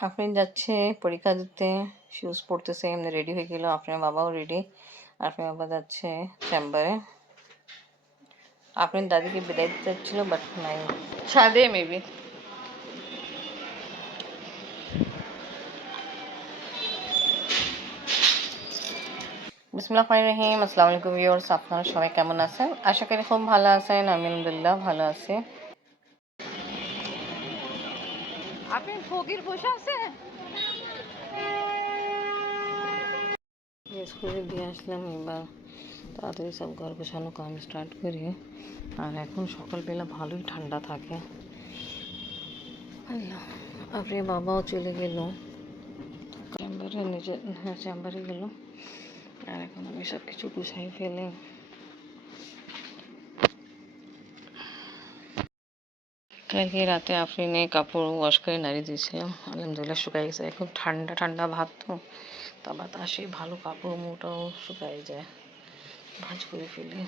আফরিন যাচ্ছে পরীক্ষা দিতে, শুজ পরতেছে, এমনি রেডি হয়ে গেল। আফরিনের বাবাও রেডি। আফরিনের বাবা যাচ্ছে চেম্বারে। আফরিন দাদিকে বিদায় দিতে যাচ্ছিল, বাট নাই, ছাদে মেবি। বিসমিল্লাহির রহমানির রহিম। আসসালামু আলাইকুম ভিউয়ার্স, আপনারা সবাই কেমন আছেন? আশা করি খুব ভালো আছেন। আমি আলহামদুলিল্লাহ ভালো আছি। আপনি ফকির বসে আছে। স্কুলে দিয়ে আসলাম, এবার তাড়াতাড়ি সব ঘর গোছানো কাম স্টার্ট করি। আর এখন সকালবেলা ভালোই ঠান্ডা থাকে। আপনি বাবাও চলে গেল চেম্বারে, নিজের চেম্বারে গেল। আর এখন আমি সব কিছু গুছাই ফেলে কালকে রাতে আফরিনে কাপড় ওয়াশ করে নাড়িয়ে দিয়েছিলাম, আলহামদুলিল্লাহ শুকাই গেছে। এখন ঠান্ডা ঠান্ডা ভাত তো, তা বাতাসে ভালো কাপড় মোটাও শুকাই যায়, ভাঁজ করে ফেলি।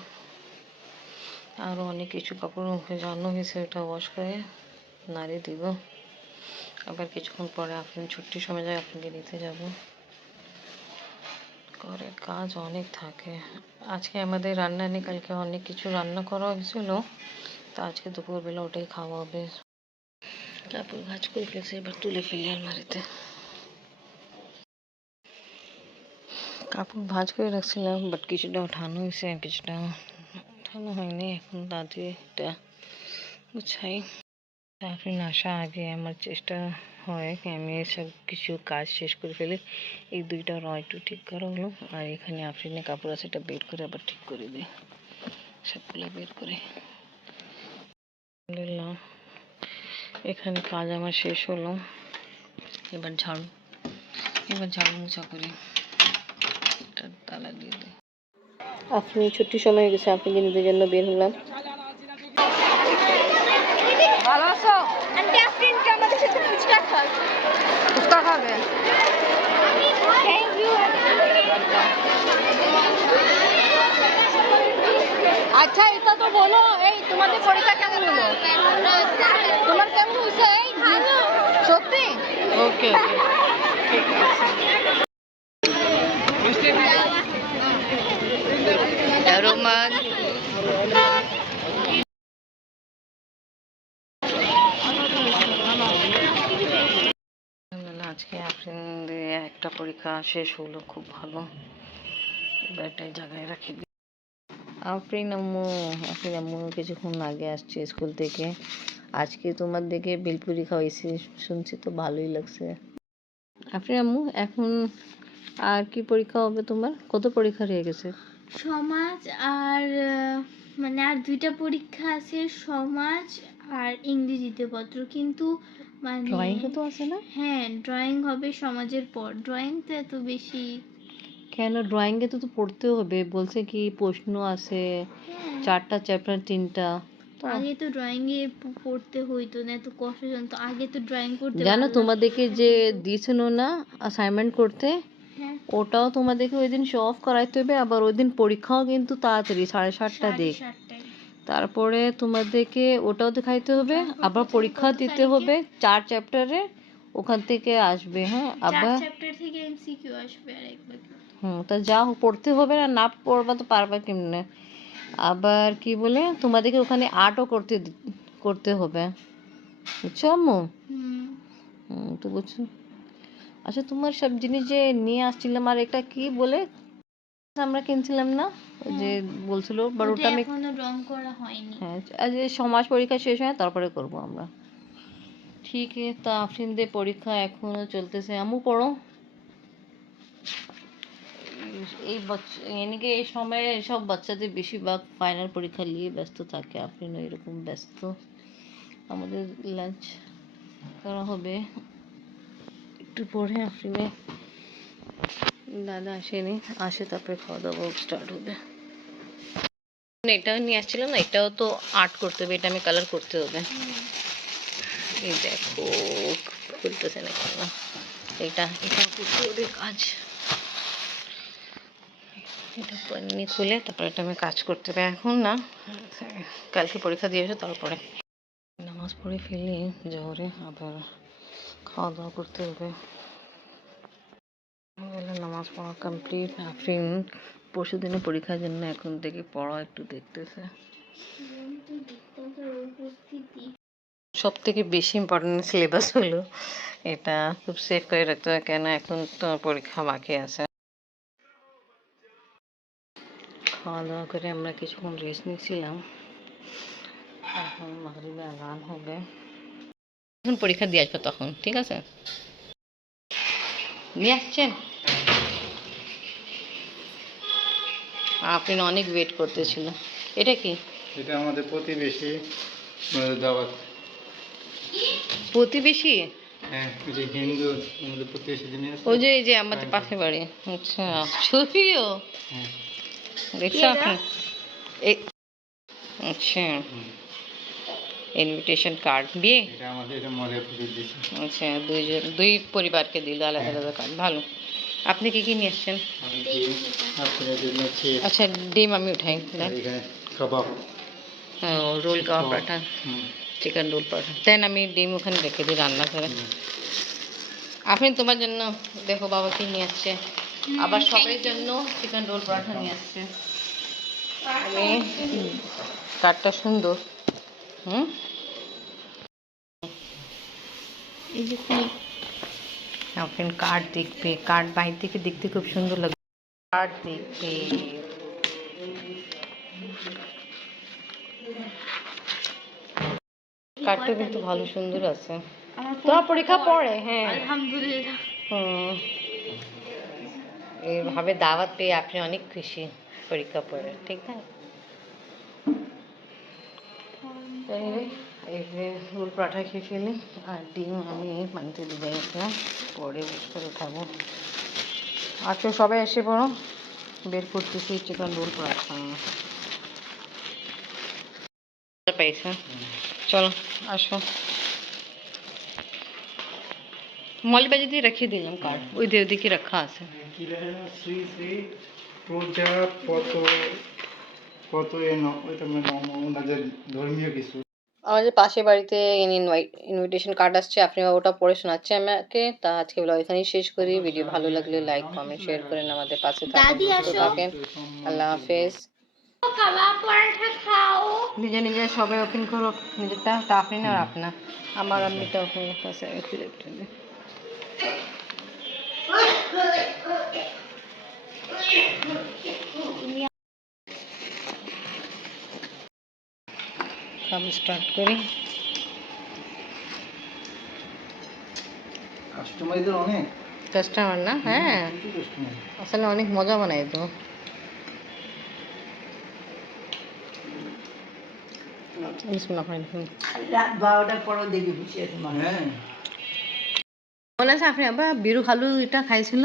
আরও অনেক কিছু কাপড় ভেজানো হয়েছে, ওটা ওয়াশ করে নাড়িয়ে দিব। আবার কিছুক্ষণ পরে আফরিন ছুটির সময় যায়, আফরিনকে নিতে যাব। ঘরের কাজ অনেক থাকে। আজকে আমাদের রান্না নেই, কালকে অনেক কিছু রান্না করা হয়েছিল, তো আজকে দুপুরবেলা ওটাই খাওয়া হবে। কাপড় ভাঁজ করে ফেলেছে, এবার তুলে ফেলি আলমারিতে। কাপড় ভাঁজ করে রাখছিলাম, বাট কিছুটা উঠানো হয়েছে, কিছুটা উঠানো হয়নি। এখন দাদিটা গুছাই। আফরিন আসা আগে আমার চেষ্টা হয় কি আমি সব কিছু কাজ শেষ করে ফেলি। এই দুইটা একটু ঠিক করা হলো, আর এখানে আফরিনের কাপড় আছে, এটা বের করে আবার ঠিক করে দিই। সবগুলো বের করে আলহামদুলিল্লাহ এখানে কাজ আমার শেষ হলো। এবার ঝাড়ু মোছা করি, তালা দিয়ে দিই। আপনি ছুটির সময় হয়ে গেছে, আপনি নিজের জন্য বের হলাম। ভালো আছো? আন্টি আফরিনকে আমাদের সাথে ফুচকা খাবে। ফুচকা খাবে? আচ্ছা এটা তো বলো, এই তোমাদের পরীক্ষা কেমন হলো? তোমার কেমন হয়েছে? এই সত্যি? ওকে ওকে, ঠিক আছে। রোমান আজকে আফরিনদের একটা পরীক্ষা শেষ হলো, খুব ভালো। এবার এটাই জায়গায় রাখি দিই। আফরিন আম্মু কিছুক্ষণ আগে আসছে স্কুল থেকে। আজকে তোমার দেখে বেলপুরি খাওয়াইছি, শুনছি তো ভালোই লাগছে। আফরিন আম্মু, এখন আর কি পরীক্ষা হবে তোমার? কত পরীক্ষা রয়ে গেছে? সমাজ আর মানে আর দুইটা পরীক্ষা আছে, সমাজ আর ইংরেজিতে পত্র। কিন্তু মানে ড্রয়িং তো আছে না? হ্যাঁ, ড্রয়িং হবে সমাজের পর। ড্রয়িং তো এত বেশি কেন? ড্রয়িংয়ে তো পড়তে হবে, বলছে কি প্রশ্ন আছে, 4টা চ্যাপ্টার 3টা। আগে তো ড্রয়িং এ পড়তে হইতো না, এত কষ্ট জানতো। আগে তো ড্রয়িং করতে জানো তোমাদেরকে যে দিয়েছিল না অ্যাসাইনমেন্ট করতে, ওটাও তোমাদেরকে ওই দিন শো অফ করাইতে হবে। আবার ওই দিন পরীক্ষাও কিন্তু তাড়াতাড়ি 7:30টার দিক। তারপরে তোমাদেরকে ওটাও দেখাইতে হবে, আবার পরীক্ষা দিতে হবে 4 চ্যাপ্টারে, ওখান থেকে আসবে। হ্যাঁ, আবার চ্যাপ্টার থেকে এমসিকিউ আসবে আরেকবার। তা যা পড়তে হবে না, না পড়বা তো পারবা কেমনে? আবার কি বলে তোমাদেরকে ওখানে আর্টও করতে হবে, বুঝছো আম্মু? তো বুঝছো। আচ্ছা, তোমার সব জিনিস যে নিয়ে আসছিলাম, আর একটা কি বলে আমরা কিনছিলাম না, যে বলছিল, বাট ওটা আমি এখনো রং করা হয়নি। হ্যাঁ, আজ সমাজ পরীক্ষা শেষ হয় তারপরে করব আমরা। ঠিক আছে, তা আফরিনদের পরীক্ষা এখনো চলতেছে। আম্মু পড়ো। এদিকে এই সময়ে সব বাচ্চাদের বেশিরভাগ ফাইনাল পরীক্ষা নিয়ে ব্যস্ত থাকে, আফরিনও এরকম ব্যস্ত। আমাদের লাঞ্চ করা হবে একটু পরে। আফরিনে দাদা আসেনি, আসে তারপরে খাওয়া দাওয়া স্টার্ট হবে। এটাও নিয়ে আসছিলাম না, এটাও তো আর্ট করতে হবে, এটা আমি কালার করতে হবে। এই দেখো খুলতেছে না কেন, এটা করতে হবে কাজ। এটা পানি খুলে তারপরে এটা আমি কাজ করতে হবে, এখন না, কালকে পরীক্ষা দিয়ে এসে তারপরে নামাজ পড়ে ফেলি জোহরে, আবার খাওয়া দাওয়া করতে হবে। নামাজ পড়া কমপ্লিট। আফরিন পরশু দিনে পরীক্ষার জন্য এখন থেকে পড়া একটু দেখতেছে। সব থেকে বেশি ইম্পর্টেন্ট সিলেবাস হলো এটা, খুব সেভ করে রাখতে হয়, কেন এখন তো পরীক্ষা বাকি আছে। খাওয়া দাওয়া করে আমরা কিছুক্ষণ রেস্ট নিয়েছিলাম, এখন মাগরিবে আজান হবে, এখন পরীক্ষা দিয়ে আসবে তখন, ঠিক আছে? নিয়ে আসছেন? আপনি অনেক ওয়েট করতেছিল। এটা কি? এটা আমাদের প্রতিবেশী দাওয়াত। প্রতিবেশী? হ্যাঁ, যে হিন্দু আমাদের প্রতিবেশী যিনি আছে, ওই যে এই যে আমাদের পাশে বাড়ি। আচ্ছা, ছবিও হ্যাঁ। দেখছো আপনি? আচ্ছা, ইনভিটেশন কার্ড বিয়ে। এটা আমাদের এটা মলে পুজো দিয়েছে। আচ্ছা, দুই পরিবারকে দিল আলাদা আলাদা কার্ড। ভালো। আপনি কি কি নিয়ে আসছেন? আমি কি আপনাদের জন্য চিপস, আচ্ছা, ডিম আমি উঠাই। আর এখানে কাবাব, রোল কাবাব পাঠান, চিকেন রোল পাঠান। দেন আমি ডিম ওখানে রেখে দিই রান্না করে। আপনি তোমার জন্য দেখো বাবা কি নিয়ে আসছে, আবার সবার জন্য চিকেন রোল পরাঠা নিয়ে আসছে। আমি কার্ডটা সুন্দর। এই যে আপনি কার্ড দেখবে, কার্ড বাইরে থেকে দেখতে খুব সুন্দর লাগবে। কার্ড দেখবে, কার্ডটা কিন্তু ভালো সুন্দর আছে। তোমার পরীক্ষা পড়ে? হ্যাঁ, আলহামদুলিল্লাহ। এইভাবে দাওয়াত পেয়ে আপনি অনেক খুশি পরীক্ষা পড়ে, ঠিক না? এই যে রোল পরাঠা খেয়ে ফেলি, আর ডিম আমি পানিতে ডুবে রাখলাম, পরে বসে উঠাবো। আচ্ছা, সবাই এসে পড়ো, বের করতেছি চিকেন রোল পরাঠা। পাইছে, চলো আসো। মলবাজি দিয়ে রেখে দিলাম কার্ড, ওই দিয়ে ওদিকে রাখা আছে। কি লেখা আছে? শ্রী শ্রী প্রজাপত ওইটা মানে ওনাদের ধর্মীয় কিছু। আমাদের পাশের বাড়িতে ইনভিটেশন কার্ড আসছে, আপনি ওটা পড়ে শোনাচ্ছে আমাকে। তা আজকে ব্লগ এখানেই শেষ করি। ভিডিও ভালো লাগলে লাইক কমেন্ট শেয়ার করেন, আমাদের পাশে থাকেন। আল্লাহ হাফেজ। কাবাব পরাঠা খাও। নিজে নিজে সবাই ওপেন করো নিজেরটা, তা আপনি না আর আপনার, আমার আম্মিটা ওপেন করতেছে একটু একটু। খাবার স্টার্ট করি। কাস্টমারদের অনেক কাস্টমার না? হ্যাঁ, আসলে অনেক মজা বানাই তো। রাত 12টার পরও দেখি বসে আছে মানুষ। হ্যাঁ, মনে আছে আপনি আবার বিরু খালু এটা খাইছিল,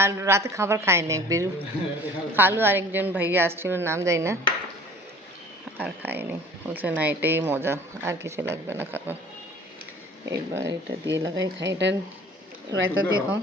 আর রাতে খাবার খায় নাই বিরু খালু, আরেকজন ভাইয়া আসছিল, নাম যাই না, আর খাইনি, বলছে না এটাই মজা, আর কিছু লাগবে না খাবার। এবার এটা দিয়ে লাগাই খাই, এটা রায়তা দিয়ে খাও।